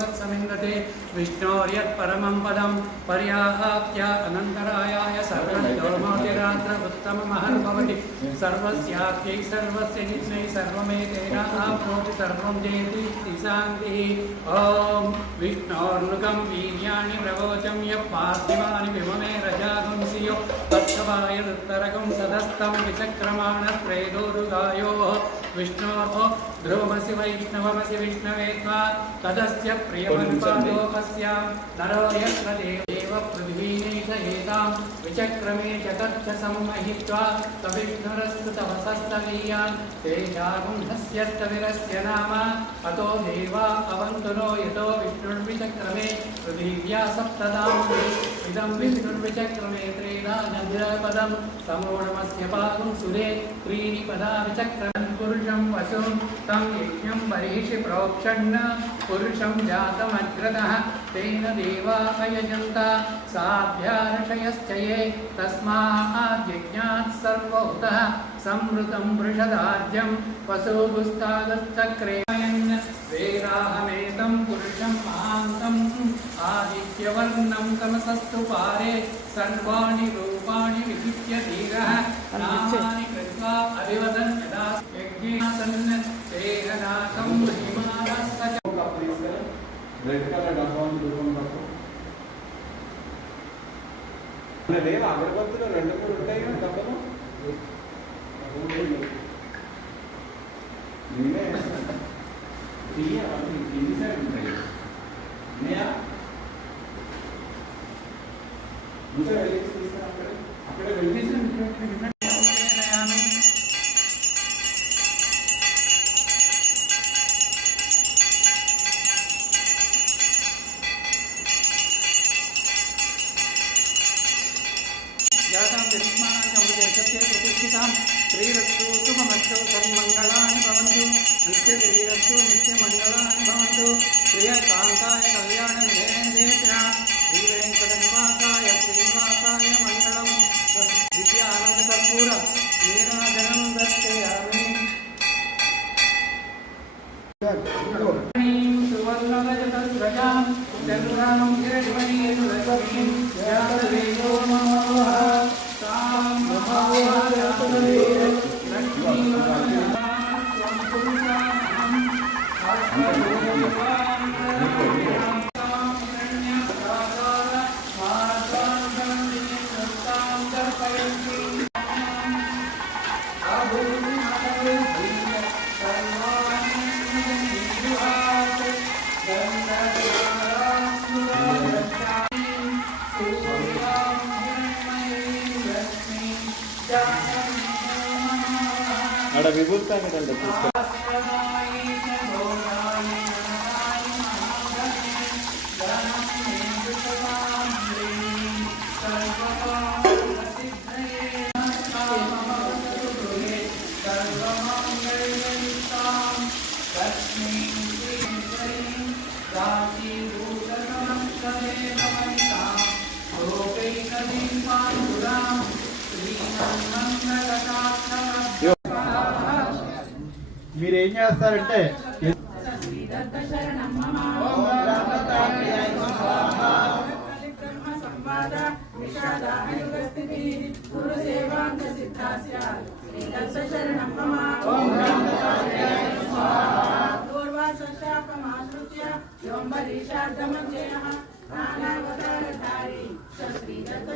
तत्समिन्दते विष्णोर्यत्परमं पदं पर्याप्त्य अनन्तरायाय सर्वज्ञोर्मोतिरात्रमुत्तममहर्भवति। सर्वस्याप्यै सर्वस्य नित्यै सर्वमेतेन आप्नोति सर्वं जयति शान्तिः ॐ विष्णोर्नुकं वीर्याणि प्रवोचं यः पार्थिवानि विममे ध्रुवमसि वैष्णवमसि विष्णवे त्वा तदस्य प्रियमन्पादोकस्यां नरो यत्र देव पृथ्वीनैष एतां विचक्रमे च तच्च सम्महित्वा सविष्णुरस्तु तवसस्तवीयान् तेषागुण्ठस्य स्तविरस्य नाम। अतो देवा अवन्तु नो यतो विष्णुर्विचक्रमे पृथिव्या सप्तदां इदं विष्णुर्विचक्रमे त्रीणानन्द्रपदं समोणमस्य पादं सुरे त्रीणि पदा विचक्रमन् पुरुषं वसुं। तं यज्ञं बर्हिषि प्रोक्षन् पुरुषं जातमग्रतः। तेन देवा अयजन्त साभ्यार्षयश्च ये तस्माद्यज्ञात् सर्वहुतः संवृतं वृषदार्ज्यं वसुगुस्तादश्चक्रेयन् वेदाहमेतं पुरुषं महान्तम् आदित्यवर्णं तमसस्तु पारे सर्वाणि रूपाणि विचित्य धीरः नामानि कृत्वा अभिवदन् यदा यज्ञासन् देहनाथं महिमानः स रेड कलर లేవు అగరబత్తులు రెండు మూడు ఉంటాయి కదా డబ్బలు నేనే తీయ? కింది సైడ్ ఉంటాయి? ఉన్నాయా? ఇంకా తీసుకురా అక్కడే అక్కడే వెళ్ళేసి నిత్యదేవస్సు నిత్యమంగళాన్ని భవంతు శ్రేయకాంతాయ కళ్యాణ నిధేందేశ శ్రీ వెంకట నివాసాయ శ్రీనివాసాయ మంగళం విద్యానంద కర్పూర నీరాజనం దర్శయామి సువర్ణవజతస్రజాం ఏం చేస్తారంటే నందునకు నీరాజనం భవ్య నీరాజనం ఏం చేస్తారంటే నానావతారధారి శ్రీ దత్త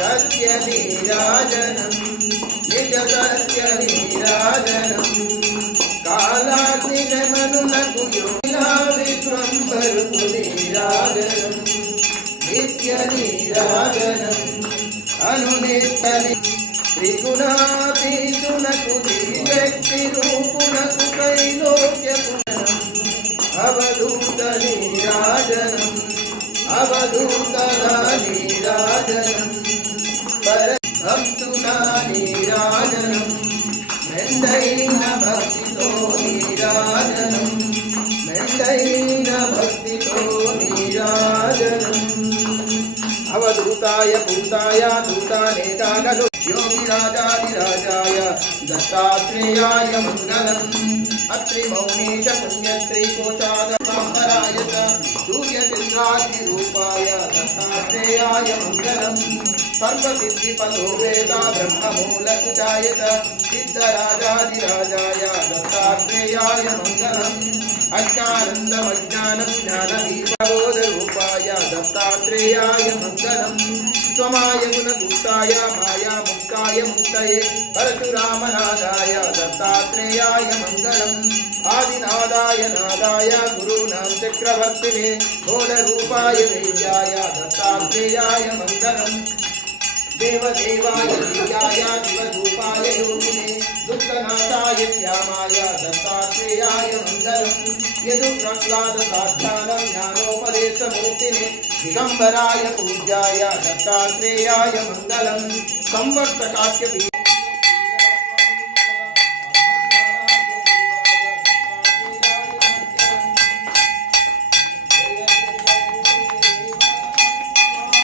सत्यनीराजनं निज सत्यनीराजनं कालाग्निजमनुलकु योगिना विश्वम्बरुनीराजनं नित्यनीराजनम् అనునిత్తని త్రిగుణాతీతునకు త్రివ్యక్తి రూపునకు కైలోక్యపుణం అవధూత నీరాజనం అవధూతలా నీరా भूताय भूताय राजा विराजाय दत्तात्रेयाय मङ्गलम्। अत्रिमौनी च पुण्यत्रिकोशादपराय च सूर्यचन्द्रादिरूपाय दत्तात्रेयाय मङ्गलम्। सर्वसिद्धिपदो वेदा ब्रह्ममूलकुचाय च सिद्धराजाधिराजाय दत्तात्रेयाय मङ्गलम्। अज्ञानन्दमज्ञानं ज्ञानदीपबोधरूपाय दत्तात्रेयाय मङ्गलम्। దత్తాత్రేయాయ మంగళం స్వమాయ గుణగుప్తాయ మాయా ముక్తాయ ముక్తయే పరశురామనాదాయ దత్తాత్రేయాయ మంగళం ఆదినాదాయ నాదాయ గురూణాం చక్రవర్తినే మూలరూపాయ వేద్యాయ देवदेवाय दिव्याय शिवधूपाय योगिने दुःखनाथाय श्यामाय दत्तात्रेयाय मङ्गलम् यदुप्रह्लादसाध्यानं ज्ञानोपदेशमूर्तिने दिगम्बराय दत्तात्रेयाय मङ्गलम् संवर्तकास्य